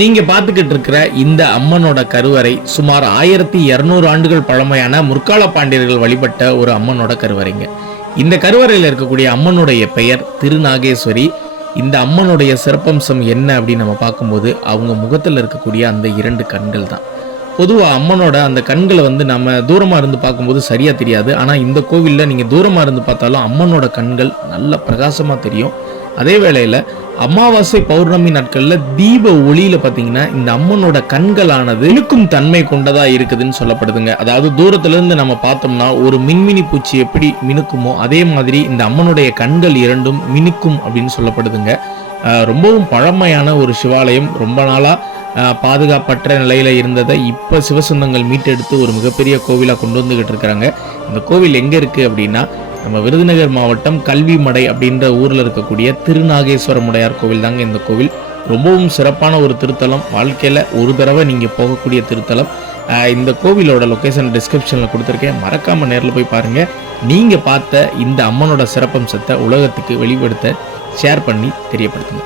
நீங்க பார்த்துக்கிட்டு இருக்கிற இந்த அம்மனோட கருவறை சுமார் 1200 ஆண்டுகள் பழமையான முற்கால பாண்டியர்கள் வழிபட்ட ஒரு அம்மனோட கருவறைங்க. இந்த கருவறையில் இருக்கக்கூடிய அம்மனுடைய பெயர் திருநாகேஸ்வரி. இந்த அம்மனுடைய சிறப்பம்சம் என்ன அப்படின்னு நம்ம பார்க்கும்போது அவங்க முகத்தில் இருக்கக்கூடிய அந்த 2 கண்கள் தான். பொதுவாக அம்மனோட அந்த கண்களை நம்ம தூரமாக இருந்து பார்க்கும்போது சரியாக தெரியாது. ஆனால் இந்த கோவிலில் நீங்கள் தூரமாக இருந்து பார்த்தாலும் அம்மனோட கண்கள் நல்ல பிரகாசமாக தெரியும். அதே வேளையில் அமாவாசை பௌர்ணமி நாட்களில் தீப ஒளியில் பார்த்தீங்கன்னா இந்த அம்மனோட கண்களானது மினுக்கும் தன்மை கொண்டதாக இருக்குதுன்னு சொல்லப்படுதுங்க. அதாவது தூரத்திலிருந்து நம்ம பார்த்தோம்னா ஒரு மின்மினி பூச்சி எப்படி மினுக்குமோ அதே மாதிரி இந்த அம்மனுடைய கண்கள் 2ம் மினுக்கும் அப்படின்னு சொல்லப்படுதுங்க. ரொம்பவும் பழமையான ஒரு சிவாலயம். ரொம்ப நாளாக பாதுகாப்பற்ற நிலையில் இருந்ததை இப்போ சிவசொந்தங்கள் மீட்டெடுத்து ஒரு மிகப்பெரிய கோவிலாக கொண்டு வந்துக்கிட்டு இருக்கிறாங்க. இந்த கோவில் எங்கே இருக்குது அப்படின்னா நம்ம விருதுநகர் மாவட்டம் கல்விமடை அப்படின்ற ஊரில் இருக்கக்கூடிய திருநாகேஸ்வர முடையார் கோவில் தாங்க இந்த கோவில். ரொம்பவும் சிறப்பான ஒரு திருத்தலம். வாழ்க்கையில் ஒரு தடவை நீங்கள் போகக்கூடிய திருத்தலம். இந்த கோவிலோட லொக்கேஷன் டிஸ்கிரிப்ஷனில் கொடுத்துருக்கேன். மறக்காமல் நேரில் போய் பாருங்கள். நீங்கள் பார்த்த இந்த அம்மனோட சிறப்பம்சத்தை உலகத்துக்கு வெளிப்படுத்த ஷேர் பண்ணி தெரியப்படுத்துங்க.